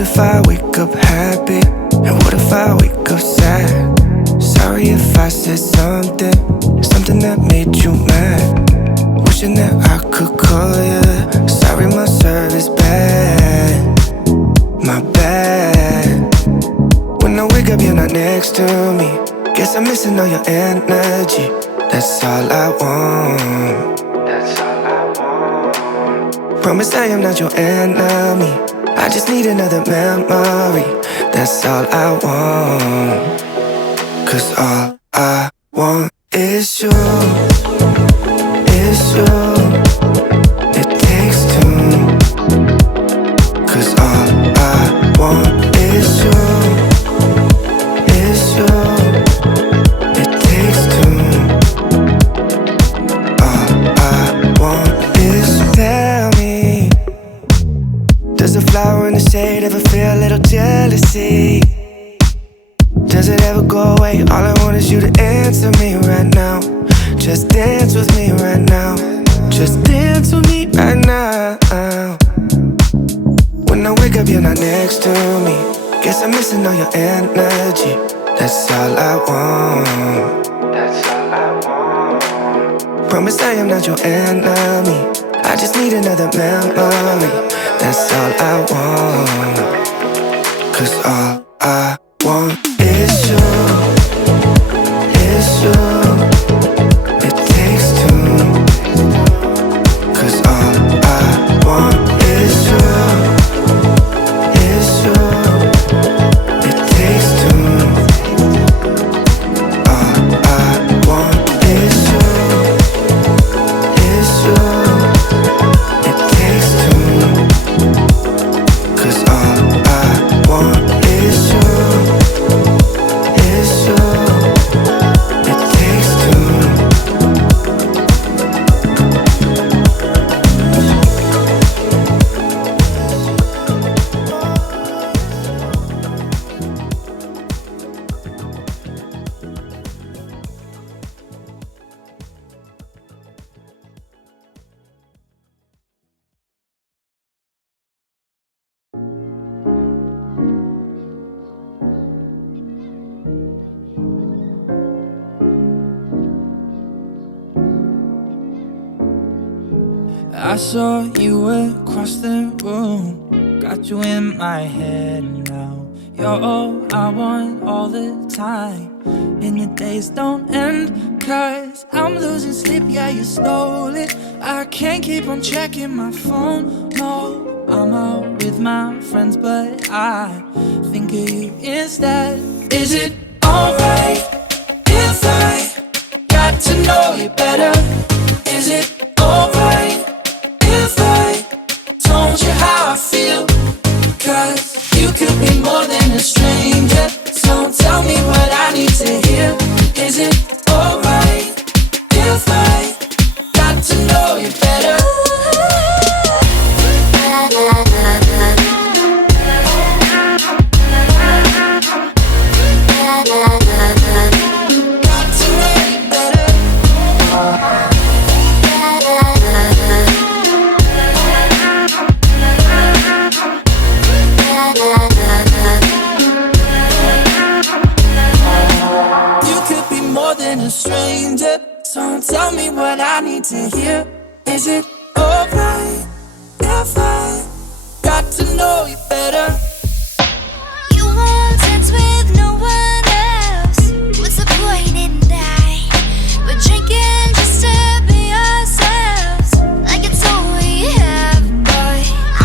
if I wake up happy? And what if I wake up sad? Sorry if I said something that made you mad. Wishing that I could call you. Sorry my service bad, my bad. When I wake up you're not next to me. Guess I'm missing all your energy. That's all I want. That's all I want. Promise I am not your enemy. I just need another memory. That's all I want. 'Cause all I want is you. Is you. It takes two. 'Cause all I want is you. Is you. It takes two. All I want is you. Tell me, does a flower in the shade ever feel a little jealousy? Does it ever go away? All I want is you to answer me right now. Just dance with me right now. Just dance with me right now. When I wake up you're not next to me. Guess I'm missing all your energy. That's all I want. That's all I want. Promise I am not your enemy. I just need another memory. That's all I want. 'Cause all I want is you. Is you. It takes two. 'Cause all I want is you. Is you. It takes two. All I want is you. Is you. It takes two. 'Cause all I want is you. Is you. It takes two. I saw you across the room, got you in my head now. You're all I want all the time, and the days don't end. 'Cause I'm losing sleep, yeah, you stole it. I can't keep on checking my phone, no. I'm out with my friends, but I think of you instead. Is it alright if I got to know you better? Is it alright if I told you how I feel? 'Cause you could be more than a stranger, so tell me what I need to hear. Is it alright if I got to know you better? Stranger, so tell me what I need to hear. Is it alright if I got to know you better? You won't dance with no one else. What's the point in that? We're drinking just to be ourselves, like it's all we have, boy.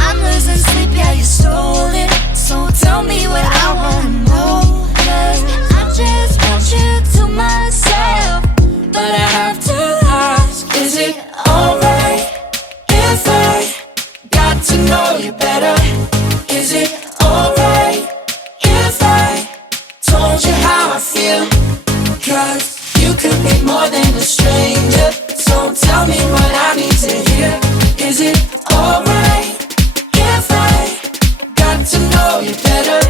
I'm losing sleep, yeah, you stole it. So tell me what I wanna know, 'cause I just want you to myself. But I have to ask, is it alright if I got to know you better? Is it alright if I told you how I feel? 'Cause you could be more than a stranger, so tell me what I need to hear. Is it alright if I got to know you better?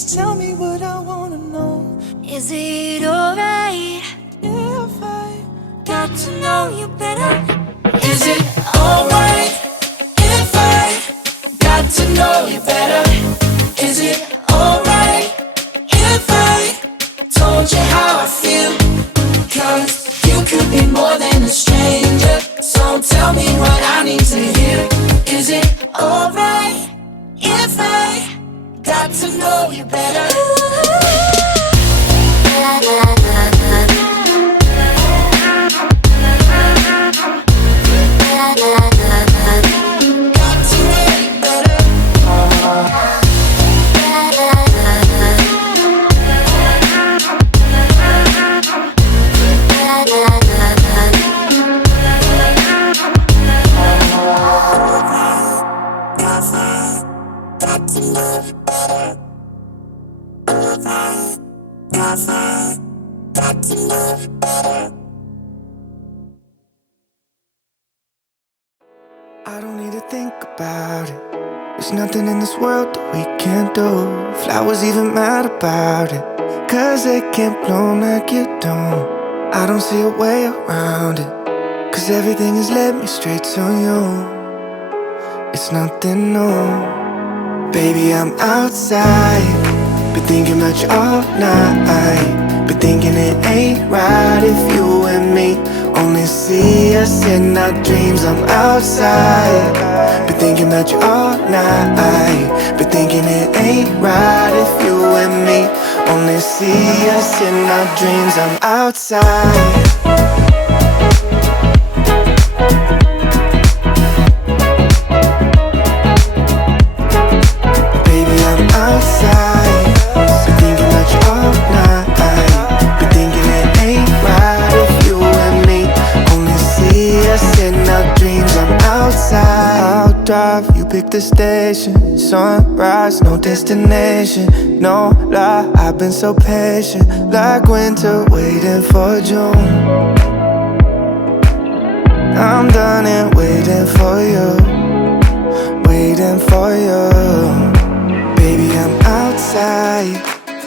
Just tell me what I wanna know. Is it alright If I got to know you better? Is it alright if I got to know you better? Is it alright if I told you how I feel? 'Cause you could be more than a stranger, so tell me what I need to hear. Is it alright if I got to know you better? I don't need to think about it. There's nothing in this world that we can't do. Flowers even mad about it, 'cause they can't bloom like you don't. I don't see a way around it, 'cause everything has led me straight to you. It's nothing new. Baby, I'm outside, been thinking about you all night. Been thinking it ain't right if you and me only see us in our dreams. I'm outside, been thinking about you all night. Been thinking it ain't right if you and me only see us in our dreams. I'm outside. Baby, I'm outside, been thinking about you all night. Been thinking it ain't right if you and me only see us in our dreams. I'm outside. I'll drive, you pick the station. Sunrise, no destination. No lie, I've been so patient, like winter waiting for June. I'm done and waiting for you, waiting for you. Baby, I'm outside,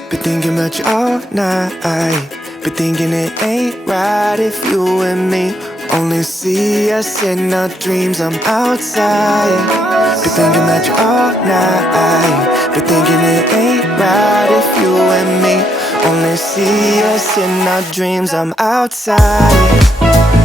been thinking about you all night. Been thinking it ain't right if you and me only see us in our dreams. I'm outside, been thinking about you all night. Been thinking it ain't right if you and me only see us in our dreams. I'm outside.